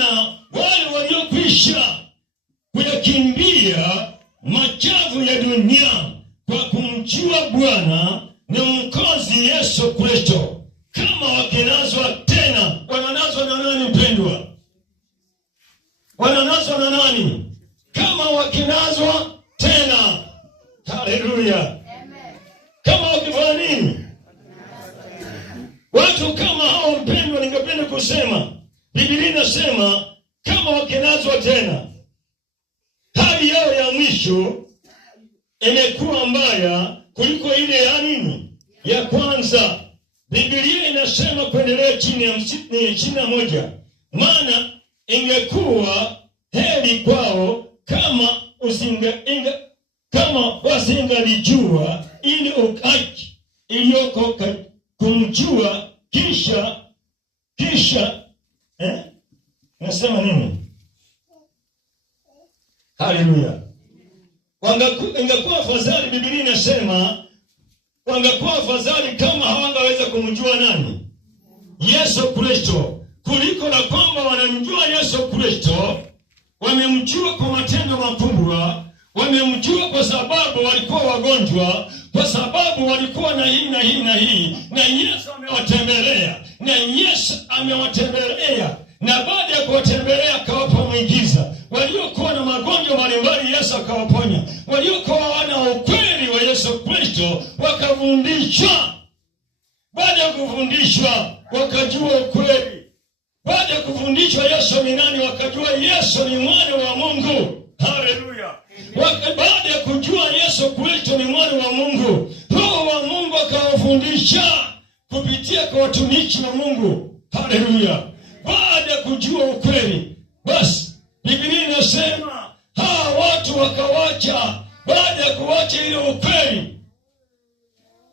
maana wale waliokwisha kuyakimbia machafu ya dunia kwa kumjua Bwana na Mwokozi Yesu Kristo, kama wakinazwa tena. Wananazwa na nani mpendwa? Wananazwa na nani? Kama wakinazwa tena. Haleluya. Amen. Kama wakifanya nini? Watu kama hao mpendwa, ningependa kusema Biblia inasema kama wakinazwa tena, hali yao ya mwisho imekuwa mbaya kuliko ile ya nini? Ya kwanza. Biblia inasema kuendelea chini ya 21, maana ingekuwa heri kwao kama wasingalijua ile haki iliyoko kumjua kisha nasema nini? Haleluya. Ingekuwa afadhali, Biblia inasema wangekuwa afadhali kama hawangeweza kumjua nani? Yesu Kristo, kuliko na kwamba wanamjua Yesu Kristo, wamemjua kwa matendo makubwa, wamemjua kwa sababu walikuwa wagonjwa, kwa sababu walikuwa na hii na hii na hii, na Yesu amewatembelea, na baada ya kuwatembelea akawapa muujiza. Waliokuwa na magonjwa mbalimbali Yesu akawaponya. Waliokuwa wana ukweli wa Yesu Kristo wakafundishwa. Baada ya kufundishwa wakajua ukweli. Baada ya kufundishwa Yesu ni nani, wakajua Yesu ni mwana wa Mungu. Haleluya. Baada ya kujua Yesu Kristo ni mwana wa Mungu, Roho wa Mungu akawafundisha kupitia kwa watumishi wa Mungu. Haleluya. Baada ya kujua ukweli, basi Biblia inasema hawa watu wakawacha. Baada ya kuwacha ile ukweli,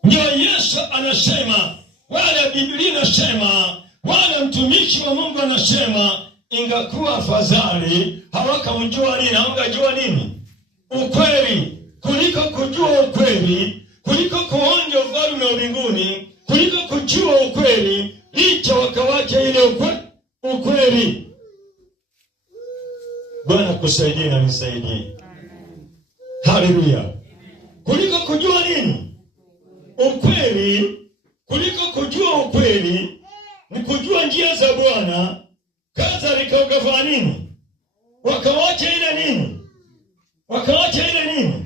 ndio Yesu anasema, wala Biblia inasema, wala mtumishi wa Mungu anasema, ingekuwa afadhali hawakamjua nini? Hawangejua nini? Ukweli, kuliko kujua ukweli, kuliko kuonja ufalme wa mbinguni, kuliko kujua ukweli, licha wakawacha ile ukweli. Bwana kusaidie na nisaidie. Haleluya. Kuliko kujua nini? Ukweli, kuliko kujua ukweli ni kujua njia za Bwana. Kadhalika wakafanya nini? Wakawacha ile nini? Wakawacha ile nini?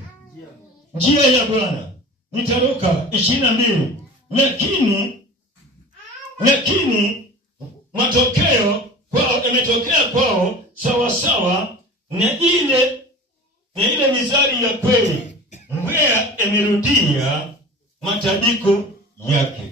Njia ya Bwana. Nitaruka 22. Lakini matokeo kwao imetokea kwao sawasawa na ile mizari ya kweli. Mbweha imerudia matandiko yake.